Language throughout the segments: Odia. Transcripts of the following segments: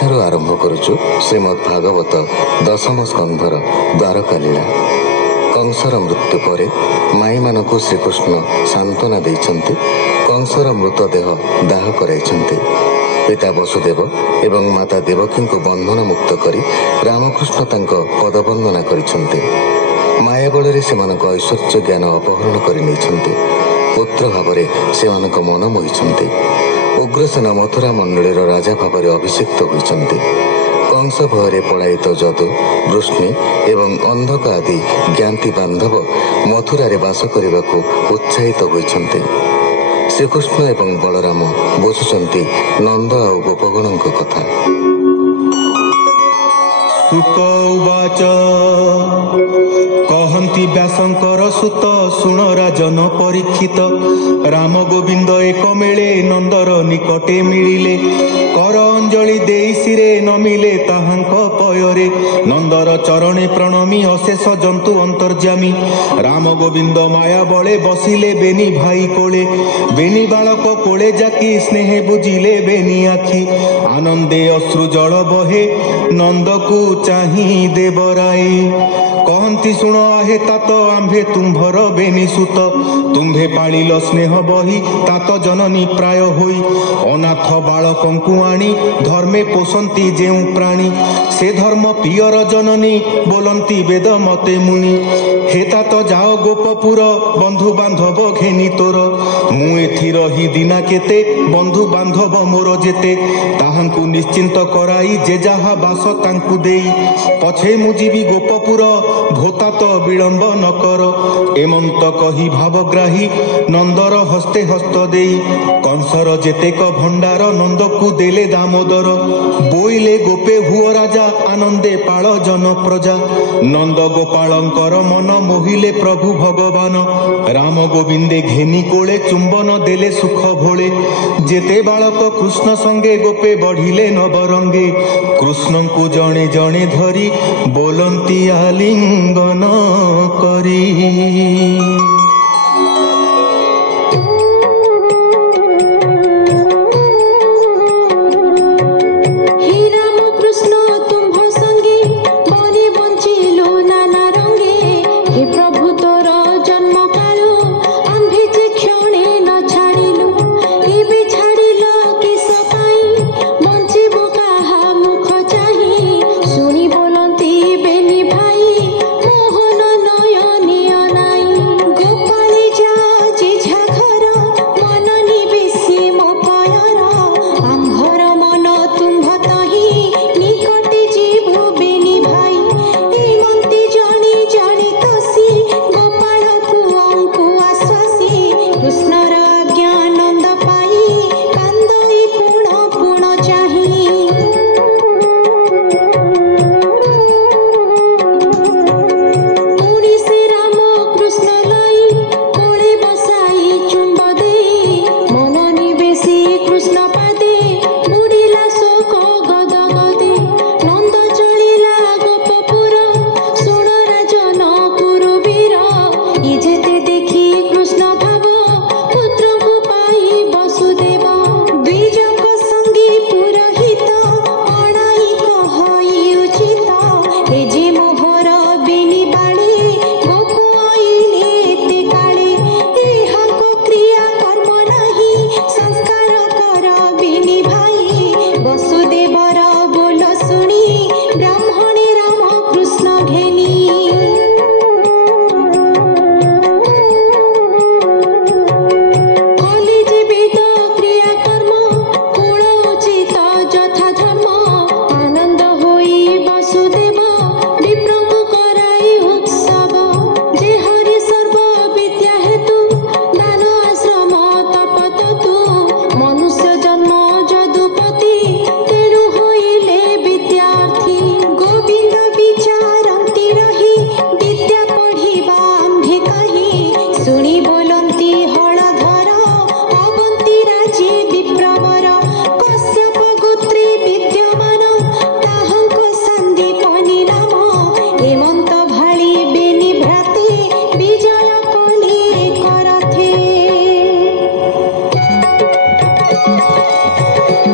ଆଜିଠାରୁ ଆରମ୍ଭ କରୁଛୁ ଶ୍ରୀମଦ୍ ଭାଗବତ ଦଶମ ସ୍କନ୍ଧର ଦ୍ୱାରକା ଲୀଳା। କଂସର ମୃତ୍ୟୁ ପରେ ମାଈମାନଙ୍କୁ ଶ୍ରୀକୃଷ୍ଣ ସାନ୍ତ୍ୱନା ଦେଇଛନ୍ତି। କଂସର ମୃତଦେହ ଦାହ କରାଇଛନ୍ତି। ପିତା ବସୁଦେବ ଏବଂ ମାତା ଦେବକୀଙ୍କୁ ବନ୍ଧନ ମୁକ୍ତ କରି ରାମକୃଷ୍ଣ ତାଙ୍କ ପଦବନ୍ଦନା କରିଛନ୍ତି। ମାୟା ବଳରେ ସେମାନଙ୍କ ଐଶ୍ୱର୍ଯ୍ୟ ଜ୍ଞାନ ଅପହରଣ କରି ନେଇଛନ୍ତି। ପୁତ୍ର ଭାବରେ ସେମାନଙ୍କ ମନ ମୋହିଛନ୍ତି। ଉଗ୍ରସେନ ମଥୁରା ମଣ୍ଡଳୀର ରାଜା ଭାବରେ ଅଭିଷିକ୍ତ ହୋଇଛନ୍ତି। କଂସ ଭୟରେ ପଳାୟିତ ଯଦୁ, ବୃଷ୍ଣି ଏବଂ ଅନ୍ଧକ ଆଦି ଜ୍ଞାତି ବାନ୍ଧବ ମଥୁରାରେ ବାସ କରିବାକୁ ଉତ୍ସାହିତ ହୋଇଛନ୍ତି। ଶ୍ରୀକୃଷ୍ଣ ଏବଂ ବଳରାମ ବୁଝୁଛନ୍ତି ନନ୍ଦ ଆଉ ଗୋପଗଣଙ୍କ କଥା। ସୁକ ଉବାଚ କହନ୍ତି ବ୍ୟାସଙ୍କର ସୁତ ଶୁଣ ରାଜନ ପରୀକ୍ଷିତ। ରାମ ଗୋବିନ୍ଦ ଏକ ମେଳେ ନନ୍ଦର ନିକଟେ ମିଳିଲେ। କର ଅଞ୍ଜଳି ଦେଇ ଶିରେ ନମିଲେ ତାହାଙ୍କ ପୟରେ। ନନ୍ଦର ଚରଣେ ପ୍ରଣମୀ ଅଶେଷ ଜନ୍ତୁ ଅନ୍ତର୍ଯାମୀ। ରାମ ଗୋବିନ୍ଦ ମାୟା ବଳେ ବସିଲେ ବେନି ଭାଇ କୋଳେ। ବେନି ବାଳକ କୋଳେ ଜାକି ସ୍ନେହେ ବୁଝିଲେ ବେନି ଆଖି। ଆନନ୍ଦେ ଅଶ୍ରୁ ଜଳ ବହେ ନନ୍ଦକୁ ଚାହିଁ ଦେବରାଏ। କହନ୍ତି ଶୁଣ ଆହେ ତାତ ଆମ୍ଭେ ତୁମ୍ଭର ବେନି ସୁତ। ତୁମ୍ଭେ ପାଳିଲ ସ୍ନେହ ବହି ତାତ ଜନନୀ ପ୍ରାୟ ହୋଇ। ଅନାଥ ବାଳକଙ୍କୁ ଆଣି ଧର୍ମେ ପୋଷନ୍ତି ଯେଉଁ ପ୍ରାଣୀ। ସେ ଧର୍ମ ପିୟର ଜନନୀ ବୋଲନ୍ତି ବେଦ ମତେ ମୁନି। ହେ ତାତ ଯାଅ ଗୋପପୁର ବନ୍ଧୁ ବାନ୍ଧବ ଘେନି ତୋର। ମୁଁ ଏଥି ରହି ଦିନା କେତେ ବନ୍ଧୁ ବାନ୍ଧବ ମୋର ଯେତେ। ତାହାଙ୍କୁ ନିଶ୍ଚିନ୍ତ କରାଇ ଯେ ଯାହା ବାସ ତାଙ୍କୁ ଦେଇ। ପଛେ ମୁଁ ଯିବି ଗୋପପୁର ଭୋତାତ ବିଳମ୍ବ ନ କର। ଏମନ୍ତ କହି ଭାବଗ୍ରାହୀ ନନ୍ଦର ହସ୍ତେ ହସ୍ତ ଦେଇ। କଂସର ଯେତେକ ଭଣ୍ଡାର ନନ୍ଦକୁ ଦେଲେ ଦାମୋଦର। ବୋଇଲେ ଗୋପେ ହୁଅ ରାଜା ଆନନ୍ଦେ ପାଳ ଜନ ପ୍ରଜା। ନନ୍ଦ ଗୋପାଳଙ୍କର ମନ ମୋହିଲେ ପ୍ରଭୁ ଭଗବାନ। ରାମ ଗୋବିନ୍ଦେ ଘେନି କୋଳେ ଚୁମ୍ବନ ଦେଲେ ସୁଖ ଭୋଳେ। ଯେତେ ବାଳକ କୃଷ୍ଣ ସଙ୍ଗେ ଗୋପେ ବଢିଲେ ନବରଙ୍ଗେ। କୃଷ୍ଣଙ୍କୁ ଜଣେ ଜଣେ ଧରି ବୋଲନ୍ତି ଆଲିଙ୍ଗନ କରି।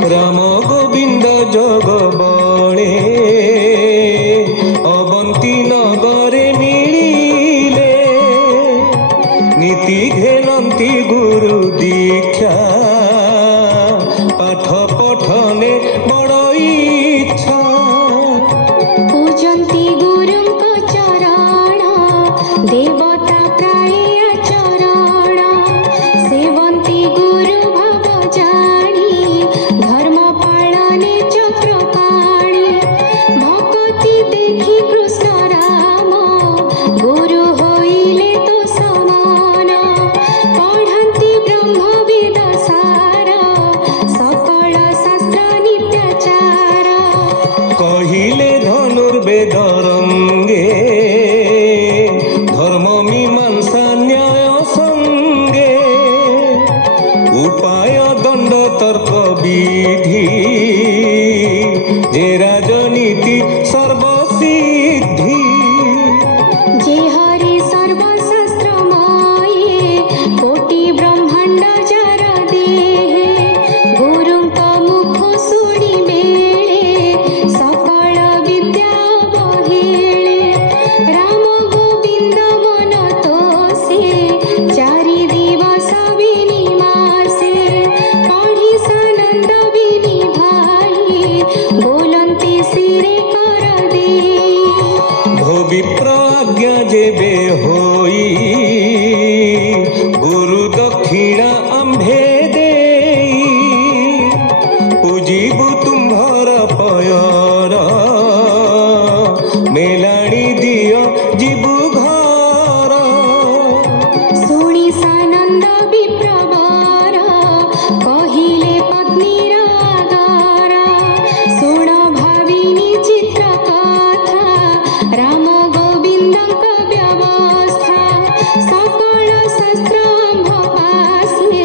राम गोविंद जगबंधु उपाय दंड तर्क विधि जे राजनीति सर्वसिद्धि जे हरि सर्वशास्त्रमये कोटि ब्रह्मांड जर देहे गुरुंक मुख शुणी बेले सकल विद्या बहेले राम गोविंद मन तोषे चारि दिवस बिनिमासे पढ़ी सानंद बिनि भाई बोलंती सिरे कर दे विप्राज्ञा जेबे होई गुरु दक्षिणा आंभे देई पूजिबु तुम्भर पयर मेलाणी दियो जीबु घर शुणी सानंद विप्रवर कहिले पत्नीर आदर शुण भाविनी चित्र कथा राम गोविंदଙ୍କ व्यवस्था सकल शास्त्र आंभ पासे